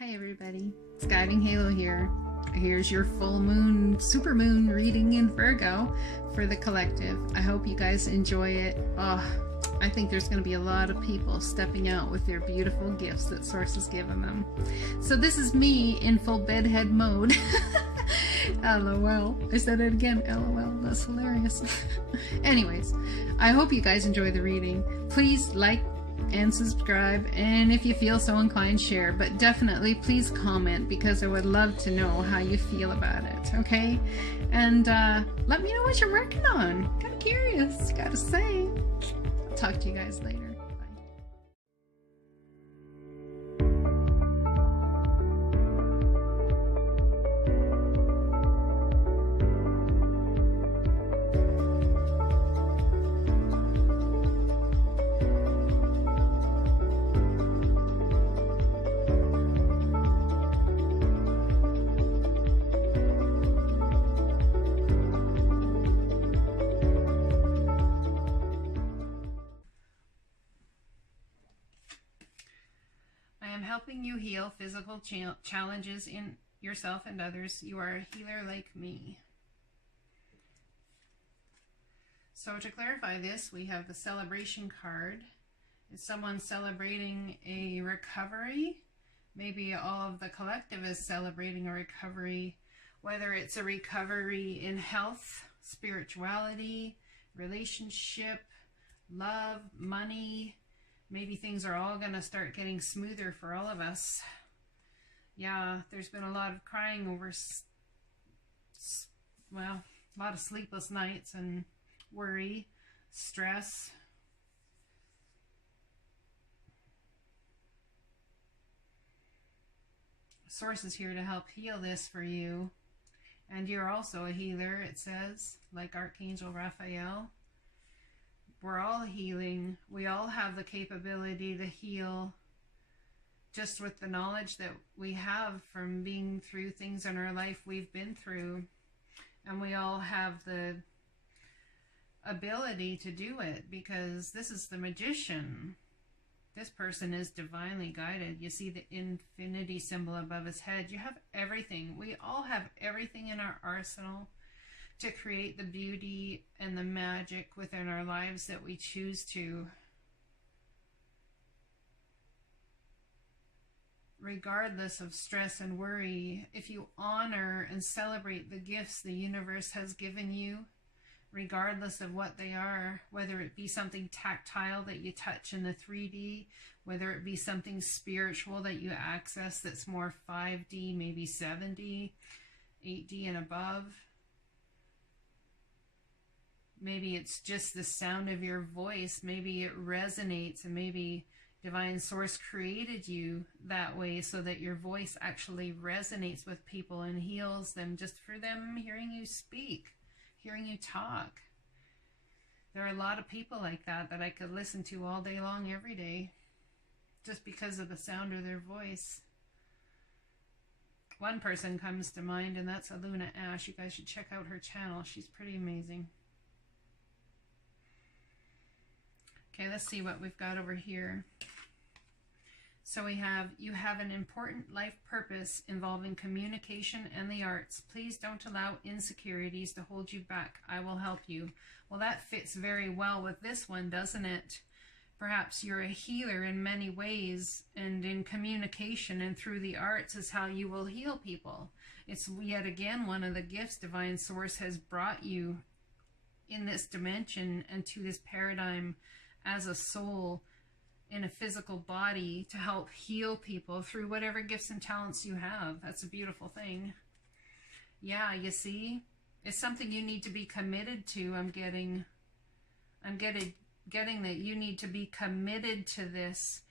Hi everybody, it's Guiding Halo here. Here's your full moon, super moon reading in Virgo for the collective. I hope you guys enjoy it. I think there's going to be a lot of people stepping out with their beautiful gifts that Source has given them. So this is me in full bedhead mode. LOL. I said it again. LOL. That's hilarious. Anyways, I hope you guys enjoy the reading. Please like and subscribe, and if you feel so inclined, share, but definitely please comment, because I would love to know how you feel about it, okay? And let me know what you're working on. Kind of curious, gotta say. I'll talk to you guys later. Helping you heal physical challenges in yourself and others. You are a healer like me. So to clarify this, we have the celebration card. Is someone celebrating a recovery? Maybe all of the collective is celebrating a recovery, whether it's a recovery in health, spirituality, relationship, love, money. Maybe things are all going to start getting smoother for all of us. Yeah, there's been a lot of crying over, well, a lot of sleepless nights and worry, stress. Source is here to help heal this for you. And you're also a healer, it says, like Archangel Raphael. We're all healing. We all have the capability to heal just with the knowledge that we have from being through things in our life we've been through. And we all have the ability to do it, because this is the magician. This person is divinely guided. You see the infinity symbol above his head. You have everything. We all have everything in our arsenal to create the beauty and the magic within our lives that we choose to. Regardless of stress and worry, if you honor and celebrate the gifts the universe has given you, regardless of what they are, whether it be something tactile that you touch in the 3D, whether it be something spiritual that you access that's more 5D, maybe 7D, 8D and above. Maybe it's just the sound of your voice. Maybe it resonates, and maybe Divine Source created you that way so that your voice actually resonates with people and heals them just for them hearing you speak, hearing you talk. There are a lot of people like that I could listen to all day long, every day, just because of the sound of their voice. One person comes to mind, and that's Aluna Ash. You guys should check out her channel. She's pretty amazing. Okay, let's see what we've got over here. So we have, you have an important life purpose involving communication and the arts. Please don't allow insecurities to hold you back. I will help you. Well, that fits very well with this one, doesn't it? Perhaps you're a healer in many ways, and in communication and through the arts is how you will heal people. It's yet again one of the gifts Divine Source has brought you in this dimension and to this paradigm as a soul in a physical body, to help heal people through whatever gifts and talents you have. That's a beautiful thing. Yeah, you see, it's something you need to be committed to. I'm getting that you need to be committed to this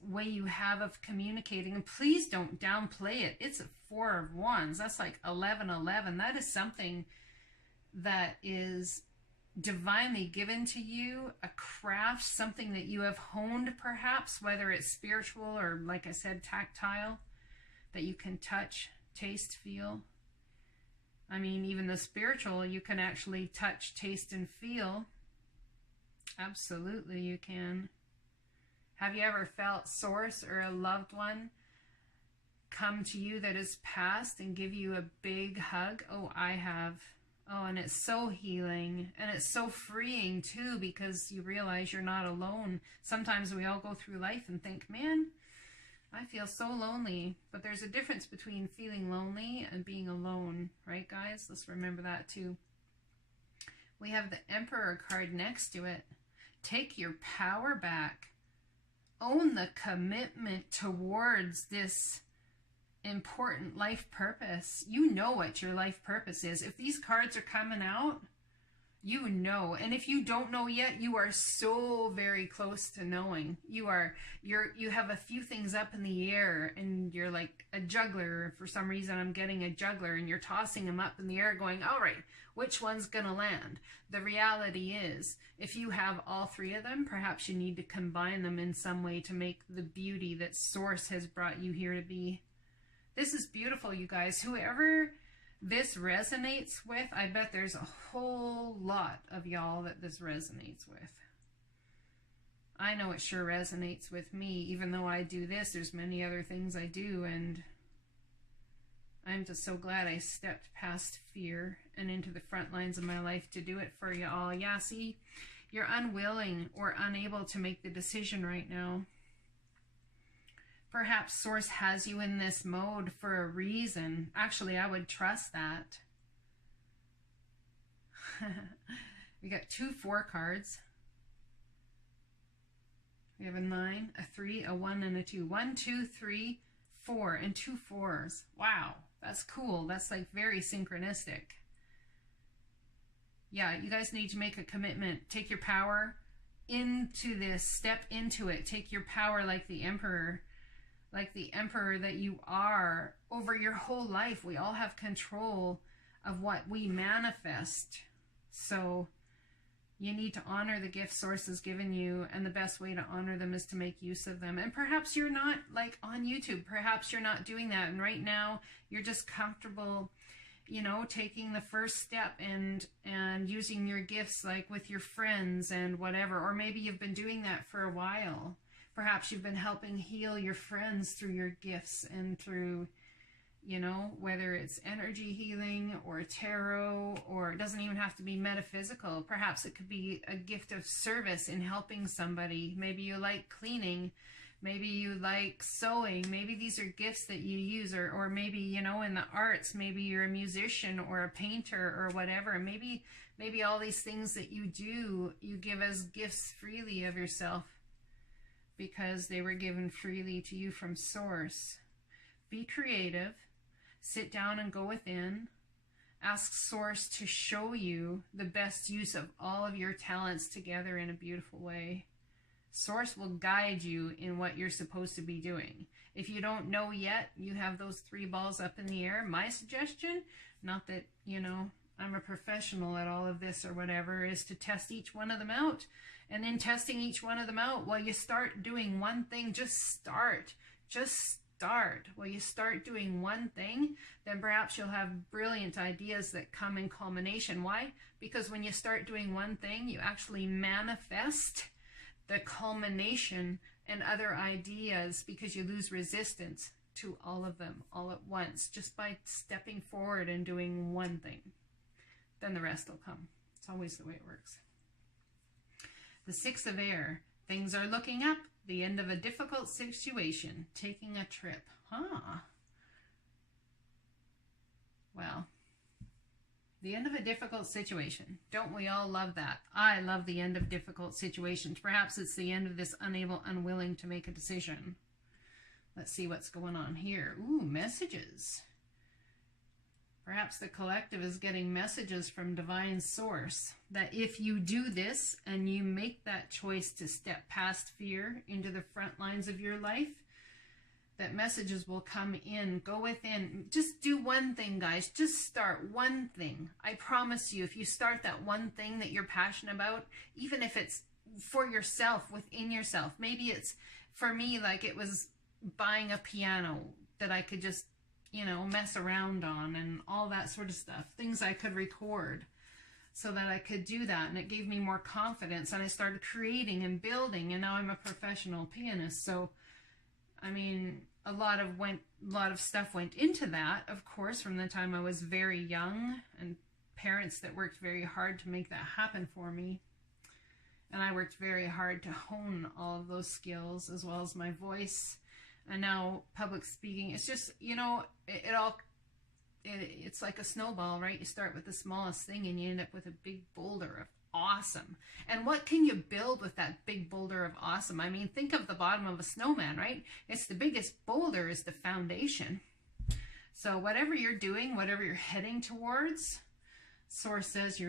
way you have of communicating. And please don't downplay it. It's a 4 of Wands. That's like 1111. That is something that is divinely given to you, a craft, something that you have honed perhaps, whether it's spiritual or, like I said, tactile, that you can touch, taste, feel. I mean, even the spiritual, you can actually touch, taste, and feel. Absolutely, you can. Have you ever felt Source or a loved one come to you that is past and give you a big hug? Oh, I have. Oh, and it's so healing, and it's so freeing too, because you realize you're not alone. Sometimes we all go through life and think, man, I feel so lonely. But there's a difference between feeling lonely and being alone, right, guys? Let's remember that too. We have the Emperor card next to it. Take your power back. Own the commitment towards this important life purpose. You know what your life purpose is. If these cards are coming out, you know. And if you don't know yet, you are so very close to knowing. You have a few things up in the air, and you're like a juggler. For some reason, I'm getting a juggler, and you're tossing them up in the air going, all right, which one's gonna land? The reality is, if you have all three of them, perhaps you need to combine them in some way to make the beauty that Source has brought you here to be. This is beautiful, you guys. Whoever this resonates with, I bet there's a whole lot of y'all that this resonates with. I know it sure resonates with me. Even though I do this, there's many other things I do, and I'm just so glad I stepped past fear and into the front lines of my life to do it for you all. Yeah, see, you're unwilling or unable to make the decision right now. Perhaps Source has you in this mode for a reason. Actually, I would trust that. We got 2 4 cards. We have a 9, a 3, a 1, and a 2. 1, 2, 3, 4, and 2 4s. Wow, that's cool. That's like very synchronistic. Yeah, you guys need to make a commitment. Take your power into this. Step into it. Take your power like the Emperor. Like the Emperor that you are over your whole life. We all have control of what we manifest. So you need to honor the gifts Source has given you, and the best way to honor them is to make use of them. And perhaps you're not like on YouTube. Perhaps you're not doing that. And right now you're just comfortable, you know, taking the first step and using your gifts like with your friends and whatever. Or maybe you've been doing that for a while. Perhaps you've been helping heal your friends through your gifts and through, you know, whether it's energy healing or tarot, or it doesn't even have to be metaphysical. Perhaps it could be a gift of service in helping somebody. Maybe you like cleaning. Maybe you like sewing. Maybe these are gifts that you use, or maybe, you know, in the arts, maybe you're a musician or a painter or whatever. Maybe all these things that you do, you give as gifts freely of yourself, because they were given freely to you from Source. Be creative. Sit down and go within. Ask Source to show you the best use of all of your talents together in a beautiful way. Source will guide you in what you're supposed to be doing. If you don't know yet, you have those 3 balls up in the air. My suggestion, not that, you know, I'm a professional at all of this or whatever, is to test each one of them out. And in testing each one of them out, while you start doing one thing, just start. While you start doing one thing, then perhaps you'll have brilliant ideas that come in culmination. Why? Because when you start doing one thing, you actually manifest the culmination and other ideas, because you lose resistance to all of them all at once, just by stepping forward and doing one thing. Then the rest will come. It's always the way it works. The 6 of Air. Things are looking up. The end of a difficult situation. Taking a trip. Well, the end of a difficult situation. Don't we all love that? I love the end of difficult situations. Perhaps it's the end of this unwilling to make a decision. Let's see what's going on here. Ooh, messages. Perhaps the collective is getting messages from Divine Source that if you do this and you make that choice to step past fear into the front lines of your life, that messages will come in. Go within. Just do one thing, guys. Just start one thing. I promise you, if you start that one thing that you're passionate about, even if it's for yourself, within yourself, maybe it's, for me, like it was buying a piano that I could just, you know, mess around on and all that sort of stuff. Things I could record so that I could do that. And it gave me more confidence. And I started creating and building. And now I'm a professional pianist. So, I mean, a lot of stuff went into that, of course, from the time I was very young, and parents that worked very hard to make that happen for me. And I worked very hard to hone all of those skills, as well as my voice. And now public speaking, it's just, you know, it's like a snowball, right? You start with the smallest thing and you end up with a big boulder of awesome. And what can you build with that big boulder of awesome? I mean, think of the bottom of a snowman, right? It's the biggest boulder is the foundation. So whatever you're doing, whatever you're heading towards, Source says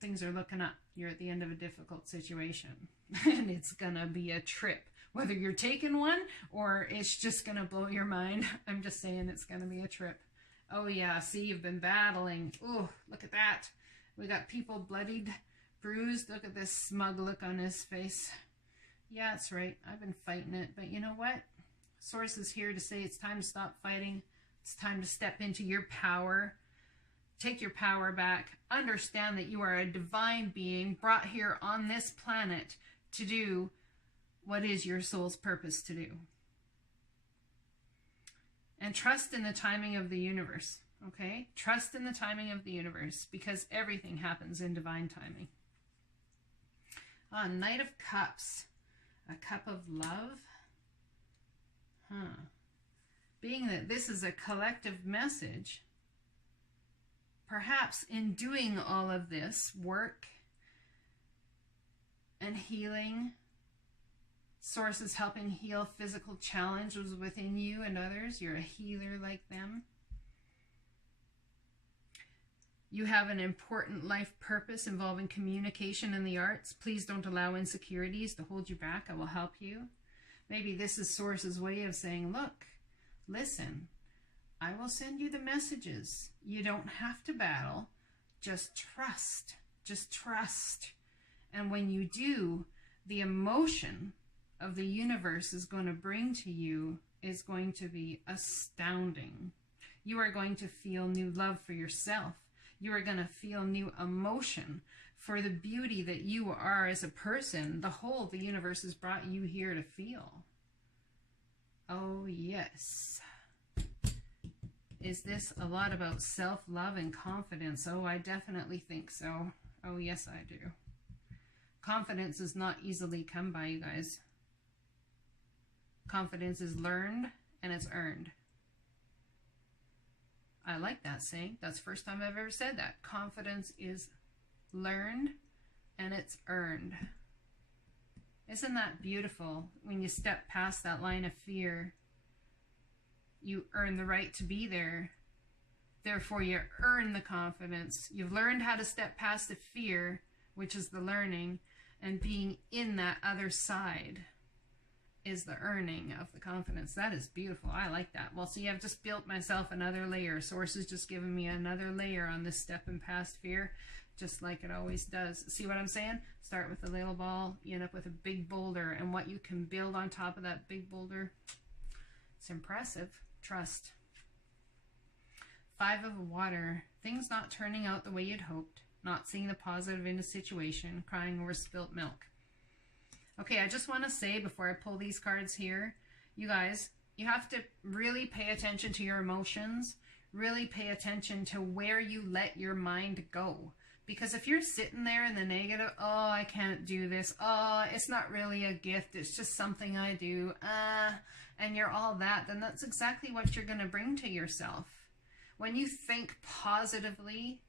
things are looking up. You're at the end of a difficult situation and it's gonna be a trip. Whether you're taking one or it's just gonna blow your mind, I'm just saying it's gonna be a trip. Oh yeah, see, you've been battling. Oh, look at that. We got people bloodied, bruised. Look at this smug look on his face. Yeah, that's right. I've been fighting it. But you know what? Source is here to say it's time to stop fighting. It's time to step into your power. Take your power back. Understand that you are a divine being brought here on this planet to do what is your soul's purpose to do. And trust in the timing of the universe, okay? Trust in the timing of the universe, because everything happens in divine timing. Knight of Cups, a cup of love. Being that this is a collective message, perhaps in doing all of this work and healing, Source is helping heal physical challenges within you and others. You're a healer like them. You have an important life purpose involving communication and the arts. Please don't allow insecurities to hold you back. I will help you. Maybe this is Source's way of saying, look, listen, I will send you the messages. You don't have to battle. Just trust. Just trust. And when you do, the emotion of the universe is going to bring to you is going to be astounding. You are going to feel new love for yourself. You are going to feel new emotion for the beauty that you are as a person. The whole, the universe has brought you here to feel. Oh, yes. Is this a lot about self-love and confidence? Oh, I definitely think so. Oh, yes, I do. Confidence is not easily come by, you guys. Confidence is learned and it's earned. I like that saying. That's the first time I've ever said that. Confidence is learned and it's earned. Isn't that beautiful? When you step past that line of fear, you earn the right to be there. Therefore, you earn the confidence. You've learned how to step past the fear, which is the learning, and being in that other side is the earning of the confidence. That is beautiful. I like that. Well, see, I've just built myself another layer. Source has just given me another layer on this stepping past fear, just like it always does. See what I'm saying? Start with a little ball, you end up with a big boulder, and what you can build on top of that big boulder, it's impressive. Trust. 5 of Water. Things not turning out the way you'd hoped. Not seeing the positive in a situation. Crying over spilt milk. Okay, I just want to say before I pull these cards here, you guys, you have to really pay attention to your emotions. Really pay attention to where you let your mind go. Because if you're sitting there in the negative, oh, I can't do this. Oh, it's not really a gift. It's just something I do. And you're all that, then that's exactly what you're going to bring to yourself. When you think positively,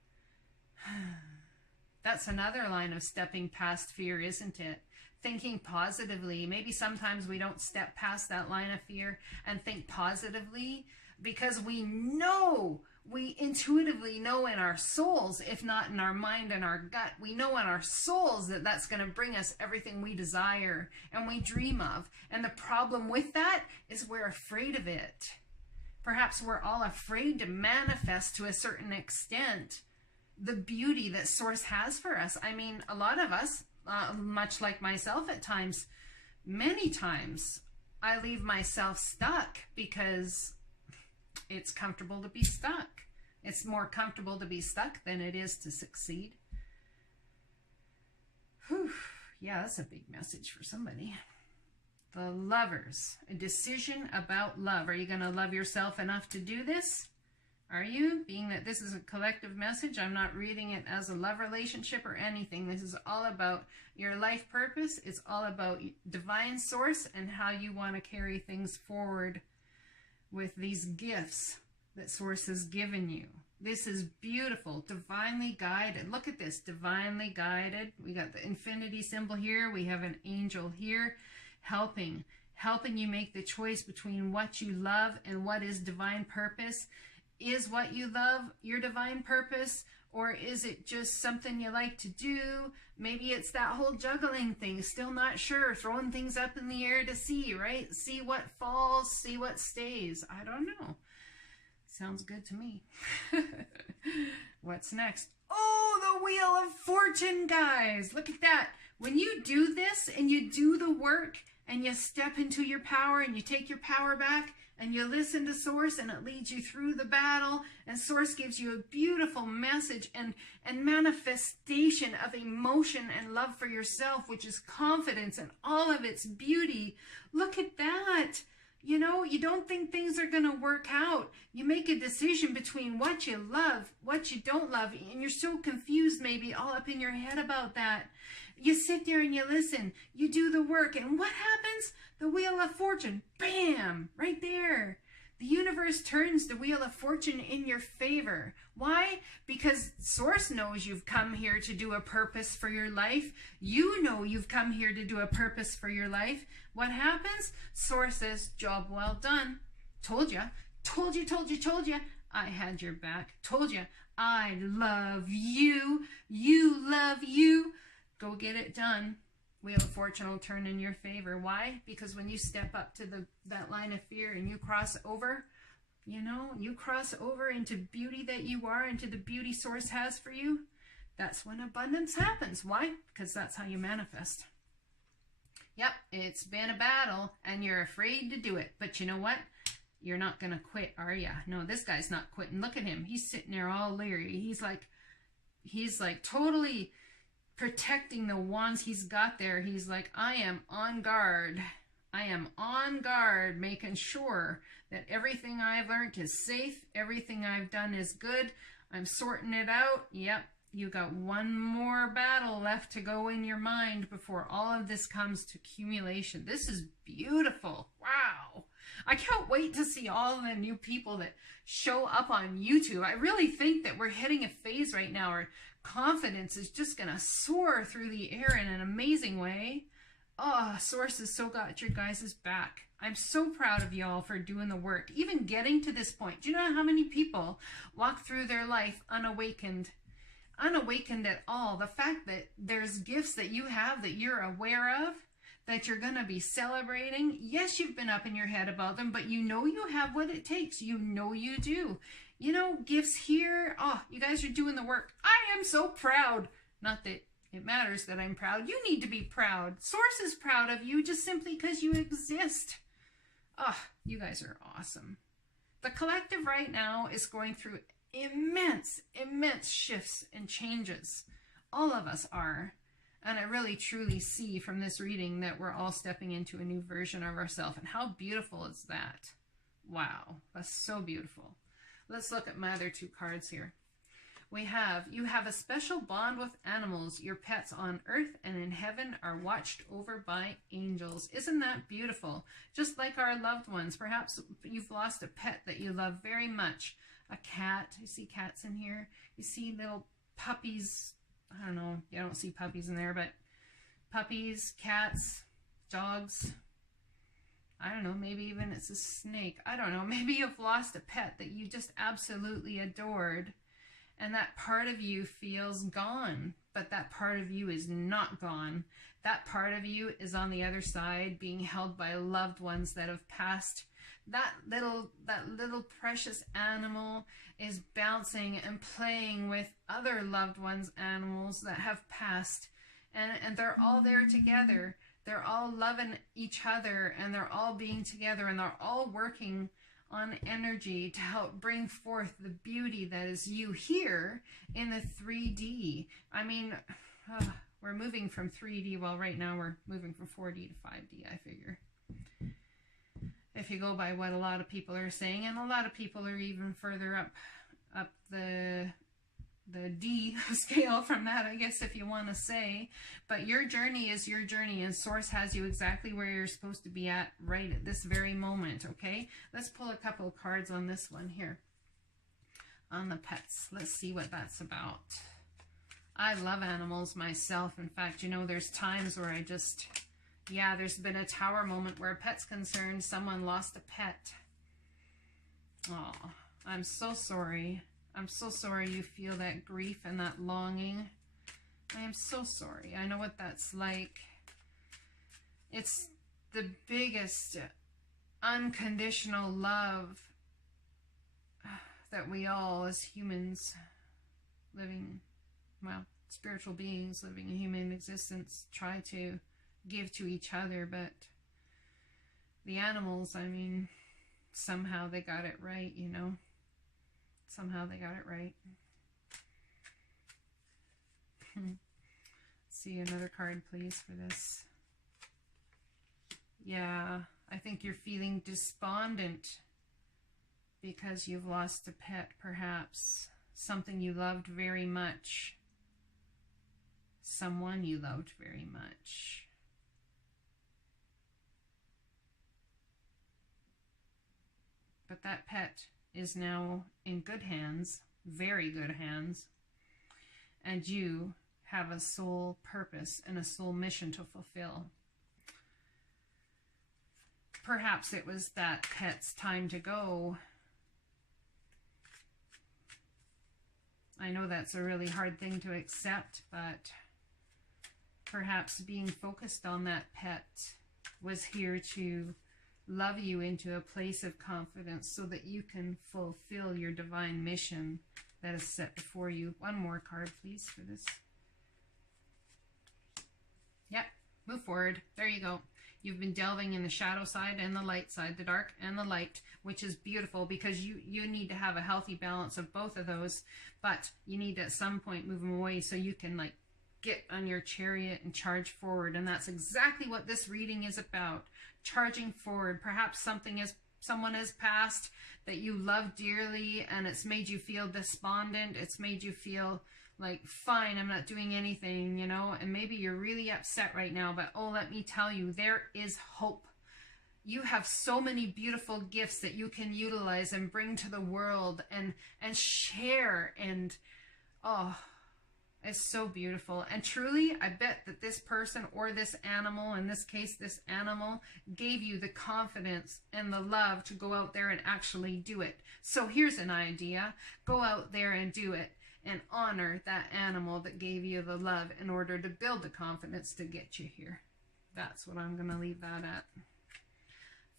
that's another line of stepping past fear, isn't it? Thinking positively. Maybe sometimes we don't step past that line of fear and think positively because we know, we intuitively know in our souls, if not in our mind and our gut, we know in our souls that that's going to bring us everything we desire and we dream of. And the problem with that is we're afraid of it. Perhaps we're all afraid to manifest to a certain extent the beauty that Source has for us. I mean, a lot of us, much like myself at times, many times, I leave myself stuck because it's comfortable to be stuck. It's more comfortable to be stuck than it is to succeed. Whew. Yeah, that's a big message for somebody. The Lovers, a decision about love. Are you going to love yourself enough to do this? Are you? Being that this is a collective message, I'm not reading it as a love relationship or anything. This is all about your life purpose. It's all about divine source and how you want to carry things forward with these gifts that source has given you. This is beautiful, divinely guided. Look at this, divinely guided. We got the infinity symbol here. We have an angel here helping you make the choice between what you love and what is divine purpose. Is what you love your divine purpose, or is it just something you like to do? Maybe it's that whole juggling thing, still not sure, throwing things up in the air to see, right? See what falls, see what stays. I don't know. Sounds good to me. What's next? Oh, the Wheel of Fortune, guys. Look at that. When you do this and you do the work and you step into your power and you take your power back, and you listen to Source, and it leads you through the battle, and Source gives you a beautiful message and manifestation of emotion and love for yourself, which is confidence and all of its beauty. Look at that. You know, you don't think things are going to work out. You make a decision between what you love, what you don't love, and you're so confused maybe all up in your head about that. You sit there and you listen, you do the work, and what happens? The Wheel of Fortune, bam, right there. The universe turns the Wheel of Fortune in your favor. Why? Because Source knows you've come here to do a purpose for your life. You know you've come here to do a purpose for your life. What happens? Source says, job well done. Told you, told you, told you, told you. I had your back. Told you, I love you. You love you. Go get it done. Wheel of Fortune will turn in your favor. Why? Because when you step up to that line of fear and you cross over, you know, you cross over into beauty that you are, into the beauty Source has for you, that's when abundance happens. Why? Because that's how you manifest. Yep, it's been a battle and you're afraid to do it. But you know what? You're not going to quit, are you? No, this guy's not quitting. Look at him. He's sitting there all leery. He's like totally protecting the wands he's got there. He's like, I am on guard. I am on guard, making sure that everything I've learned is safe. Everything I've done is good. I'm sorting it out. Yep, you got one more battle left to go in your mind before all of this comes to accumulation. This is beautiful. Wow. I can't wait to see all the new people that show up on YouTube. I really think that we're hitting a phase right now where confidence is just going to soar through the air in an amazing way. Oh, Source has so got your guys' back. I'm so proud of y'all for doing the work, even getting to this point. Do you know how many people walk through their life unawakened? Unawakened at all. The fact that there's gifts that you have that you're aware of, that you're going to be celebrating. Yes, you've been up in your head about them, but you know you have what it takes. You know you do. You know, gifts here. Oh, you guys are doing the work. I am so proud. Not that it matters that I'm proud. You need to be proud. Source is proud of you just simply because you exist. Oh, you guys are awesome. The collective right now is going through immense shifts and changes. All of us are. And I really truly see from this reading that we're all stepping into a new version of ourselves. And how beautiful is that? Wow, that's so beautiful. Let's look at my other two cards here. You have a special bond with animals. Your pets on earth and in heaven are watched over by angels. Isn't that beautiful? Just like our loved ones. Perhaps you've lost a pet that you love very much. A cat. You see cats in here. You see little puppies. I don't know. You don't see puppies in there, but puppies, cats, dogs. I don't know, maybe even it's a snake. I don't know. Maybe you've lost a pet that you just absolutely adored, and that part of you feels gone, but that part of you is not gone. That part of you is on the other side, being held by loved ones that have passed. That little precious animal is bouncing and playing with other loved ones' animals that have passed, and they're all there together. They're all loving each other, and they're all being together, and they're all working on energy to help bring forth the beauty that is you here in the 3D. I mean, we're moving from 3D. Well, right now we're moving from 4D to 5D, I figure. if you go by what a lot of people are saying, and a lot of people are even further up the D scale from that, I guess, if you want to say. But your journey is your journey, and Source has you exactly where you're supposed to be at right at this very moment, okay? Let's pull a couple of cards on this one here. On the pets. Let's see what that's about. I love animals myself. In fact, you know, there's times where I just, yeah, there's been a tower moment where a pet's concerned. Someone lost a pet. Oh, I'm so sorry. I'm so sorry you feel that grief and that longing. I am so sorry. I know what that's like. It's the biggest unconditional love that we all as humans living, well, spiritual beings living a human existence try to give to each other. But the animals, I mean, somehow they got it right, you know. Somehow they got it right. See another card, please, for this. Yeah, I think you're feeling despondent because you've lost a pet, perhaps. Something you loved very much. Someone you loved very much. But that pet is now in good hands, very good hands, and you have a soul purpose and a soul mission to fulfill. Perhaps it was that pet's time to go. I know that's a really hard thing to accept, but perhaps being focused on that pet was here to love you into a place of confidence so that you can fulfill your divine mission that is set before you. One more card, please, for this. Yep, move forward. There you go. You've been delving in the shadow side and the light side, the dark and the light, which is beautiful because you need to have a healthy balance of both of those, but you need to at some point move them away so you can like get on your chariot and charge forward. And that's exactly what this reading is about. Charging forward. Perhaps someone has passed that you love dearly and it's made you feel despondent. It's made you feel like, fine, I'm not doing anything, you know, and maybe you're really upset right now, but oh, let me tell you, there is hope. You have so many beautiful gifts that you can utilize and bring to the world and share, and oh, it's so beautiful. And truly, I bet that this person or this animal, in this case, this animal, gave you the confidence and the love to go out there and actually do it. So here's an idea. Go out there and do it and honor that animal that gave you the love in order to build the confidence to get you here. That's what I'm going to leave that at.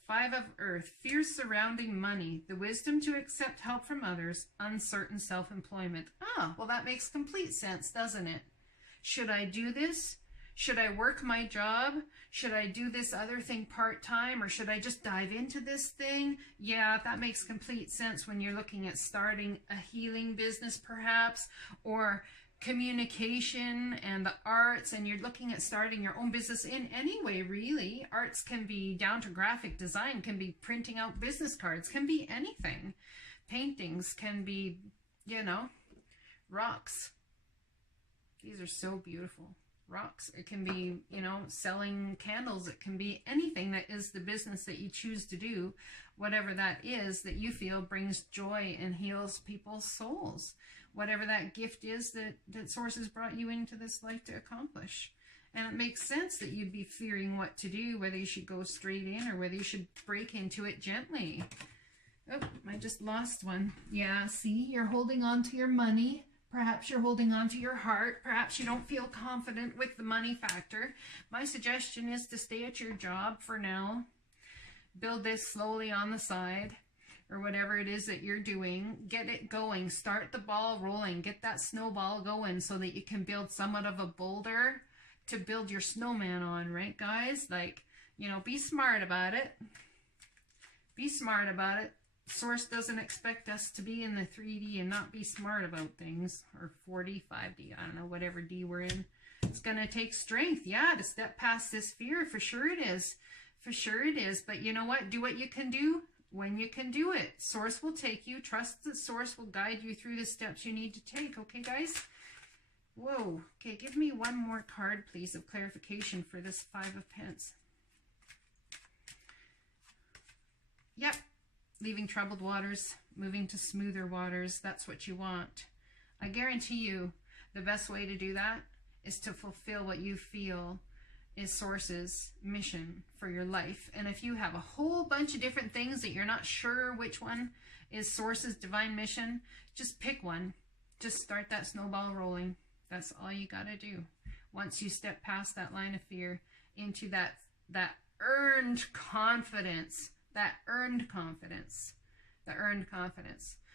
Five of Earth, fears surrounding money, the wisdom to accept help from others, uncertain self-employment. Ah, well, that makes complete sense, doesn't it? Should I do this? Should I work my job? Should I do this other thing part-time, or should I just dive into this thing? Yeah, that makes complete sense when you're looking at starting a healing business, perhaps, or communication and the arts, and you're looking at starting your own business in any way, really. Arts can be down to graphic design, can be printing out business cards, can be anything. Paintings can be, you know, rocks. These are so beautiful. Rocks. It can be, you know, selling candles. It can be anything that is the business that you choose to do, whatever that is that you feel brings joy and heals people's souls. Whatever that gift is that Source has brought you into this life to accomplish. And it makes sense that you'd be fearing what to do, whether you should go straight in or whether you should break into it gently. Oh, I just lost one. Yeah, see, you're holding on to your money. Perhaps you're holding on to your heart. Perhaps you don't feel confident with the money factor. My suggestion is to stay at your job for now. Build this slowly on the side, or whatever it is that you're doing. Get it going. Start the ball rolling. Get that snowball going so that you can build somewhat of a boulder to build your snowman on, right, guys? Like, you know, be smart about it. Be smart about it. Source doesn't expect us to be in the 3D and not be smart about things, or 4D, 5D, I don't know, whatever D we're in. It's going to take strength, yeah, to step past this fear, for sure it is. For sure it is. But you know what? Do what you can do when you can do it. Source will take you. Trust that Source will guide you through the steps you need to take. Okay, guys? Whoa. Okay, give me one more card, please, of clarification for this Five of Pentacles. Yep. Leaving troubled waters, moving to smoother waters. That's what you want. I guarantee you the best way to do that is to fulfill what you feel is Source's mission for your life. And if you have a whole bunch of different things that you're not sure which one is Source's divine mission, just pick one. Just start that snowball rolling. That's all you got to do. Once you step past that line of fear into that earned confidence,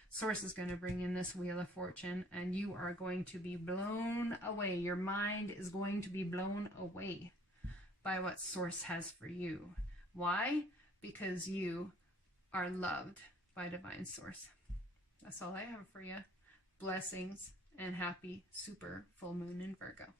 Source is going to bring in this Wheel of Fortune, and you are going to be blown away. Your mind is going to be blown away by what Source has for you. Why? Because you are loved by Divine Source. That's all I have for you. Blessings and happy super full moon in Virgo.